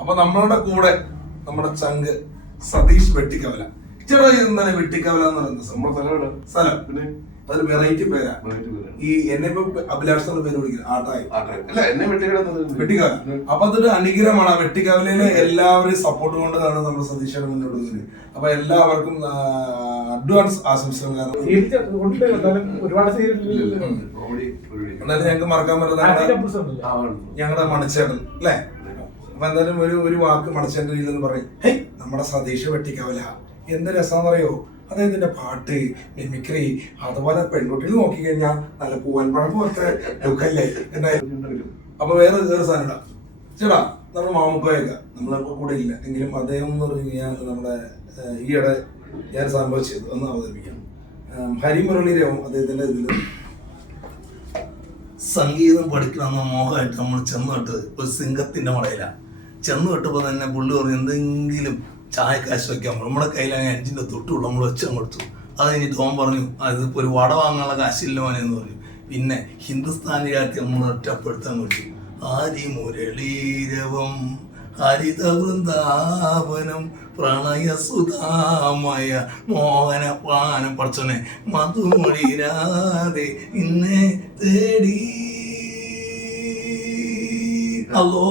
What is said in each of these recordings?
അപ്പൊ നമ്മളുടെ കൂടെ നമ്മുടെ ചങ്ക് സതീഷ് വെട്ടിക്കവല. ചേട്ടാ എന്താണ് വെട്ടിക്കവല എന്ന് പറയുന്നത് സ്ഥലം? അതൊരു വെറൈറ്റി പേരാ. ഈ എന്നെ ഇപ്പൊ അഭിലാഷ് എന്ന പേര് വിളിക്കുന്നത് വെട്ടിക്കവല. അപ്പൊ അതൊരു അനുഗ്രഹമാണ്. ആ വെട്ടിക്കവലയിലെ എല്ലാവരെയും സപ്പോർട്ട് കൊണ്ടാണ് നമ്മുടെ സതീഷ് മുന്നോട്ട് വരുന്നത്. അപ്പൊ എല്ലാവർക്കും അഡ്വാൻസ് ആശംസകൾ. എന്നാലും ഞങ്ങൾക്ക് മറക്കാൻ പറ്റുന്ന ഞങ്ങളുടെ മണിച്ചേട്ടൻ അല്ലേ? അപ്പൊ എന്തായാലും ഒരു വാക്ക് മണിച്ചേട്ടൻ എന്ന് പറയും, ഹേയ് നമ്മുടെ സതീഷ് വെട്ടിക്കവല എന്ത് രസാന്ന് അറിയോ? അദ്ദേഹത്തിന്റെ പാട്ട്, മിമിക്രി, അതുപോലെ പെൺകുട്ടികൾ നോക്കിക്കഴിഞ്ഞാൽ നല്ല പൂവൻപഴം പോലത്തെ ലുക്കല്ലേ എന്തായാലും. അപ്പൊ വേറെ സാധനം ചേട്ടാ, നമ്മുടെ മാമക്കോയൊക്കെ നമ്മളിപ്പോ കൂടെ ഇല്ല എങ്കിലും അദ്ദേഹം എന്ന് പറഞ്ഞു കഴിഞ്ഞാൽ നമ്മുടെ ഈയിടെ ഞാൻ സംഭവിച്ചത് ഒന്ന് അവതരിപ്പിക്കാം. ഹരിമുരളീരവും അദ്ദേഹത്തിന്റെ ഇതിൽ സംഗീതം പഠിക്കണമെന്ന മോഹമായിട്ട് നമ്മൾ ചെന്നിട്ട് ഒരു സിംഗത്തിന്റെ മടയിലാണ് ചെന്നിട്ടപ്പോൾ തന്നെ പുള്ളി പറഞ്ഞു എന്തെങ്കിലും ചായ കാശ് വയ്ക്കാൻ നമ്മുടെ കയ്യിലാണെങ്കിൽ 5-ന്റെ തൊട്ടുള്ള നമ്മൾ വെച്ച് കൊടുത്തു. അത് കഴിഞ്ഞിട്ട് ഓൻ പറഞ്ഞു അതിപ്പോൾ ഒരു വട വാങ്ങാനുള്ള കാശില്ല മോനെന്ന് പറഞ്ഞു. പിന്നെ ഹിന്ദുസ്ഥാനി രാജ്യം നമ്മൾ ഒറ്റപ്പെടുത്താൻ പറ്റി. ഹരിമുരളീരവം ഹരിത വൃന്ദാവനം പ്രണയസുധാമയ മോഹനപാനം പഠിച്ചോനെ മധുമൊഴിരാതെ ഇന്നെ തേടി. അല്ലോ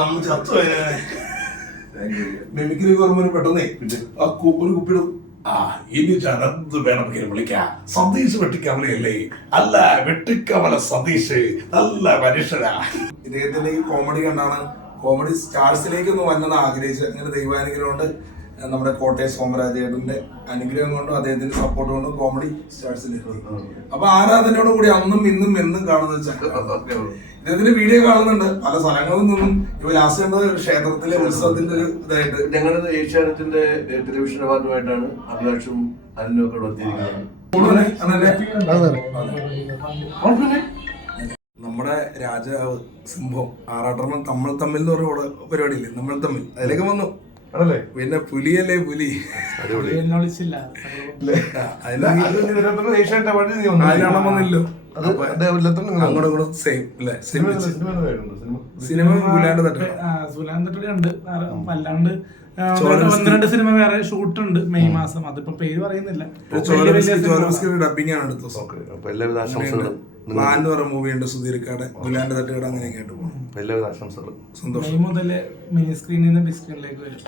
നമ്മൾ ചത്തു മിമിക്രി പറയുമ്പോൾ പെട്ടെന്നേ ഒരു കുപ്പിയുടെ ഇനി ചരന്ത് വേണമെങ്കിൽ വിളിക്കാം സതീഷ് വെട്ടിക്കവലയല്ലേ? അല്ല, വെട്ടിക്കവല സതീഷ് നല്ല മനുഷ്യരാ. ഇദ്ദേഹത്തിന്റെ ഈ കോമഡി കണ്ടാണ് കോമഡി സ്റ്റാർസിലേക്ക് ഒന്ന് വന്നെന്ന് ആഗ്രഹിച്ചത്. അങ്ങനെ ദൈവാനുഗ്രഹം കൊണ്ട് നമ്മുടെ കോട്ടയം സോമരാജേട്ടന്റെ അനുഗ്രഹം കൊണ്ടും അദ്ദേഹത്തിന്റെ സപ്പോർട്ട് കൊണ്ടും കോമഡി സ്റ്റാർസിലേക്ക്. അപ്പൊ ആരാധനയോട് കൂടി അന്നും ഇന്നും എന്നും കാണുന്നത് ഇദ്ദേഹത്തിന്റെ വീഡിയോ കാണുന്നുണ്ട് പല സ്ഥലങ്ങളിൽ നിന്നും. ഇപ്പൊ ലാസ്റ്റ് കണ്ടത് ക്ഷേത്രത്തിലെ ഉത്സവത്തിന്റെ ഒരു ഇതായിട്ട്. ഞങ്ങളുടെ ഏഷ്യാനെറ്റിന്റെ ടെലിവിഷൻ അവാർഡുമായിട്ടാണ് അഭിലാഷും അനിലും ഒക്കെ എത്തിയിരിക്കുന്നത്. നമ്മുടെ രാജാവ് സിംഹം ആറാട്ടണം നമ്മൾ തമ്മിൽ എന്ന് പറഞ്ഞ പരിപാടിയില്ലേ, നമ്മൾ തമ്മിൽ അതിലേക്ക് വന്നു. പിന്നെ പുലിയല്ലേ പുലി അതിനാണോ വന്നില്ലോ. അങ്ങോട്ടും സെയിം അല്ലേ? സിനിമ ഉണ്ട്. അല്ലാണ്ട് 1-2 സിനിമ വേറെ ഷൂട്ട് ഉണ്ട് മെയ് മാസം. അതിപ്പോ പേര് പറയുന്നില്ല. ഡബിംഗ് ആണ് അടുത്ത ദിവസം. പ്ലാൻ എന്ന് പറഞ്ഞ മൂവി ഉണ്ട് സുധീർക്കാടെ ഗുലാന്റെ തട്ടുകട അങ്ങനെയൊക്കെ ആയിട്ട് പോകും. എല്ലാവിധ ആശംസകളും. സന്തോഷം. മെയ് മുതൽ മിനി സ്ക്രീനിൽ നിന്ന് ബിഗ് സ്ക്രീനിലേക്ക് വരും.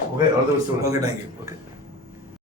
Okay, thank you.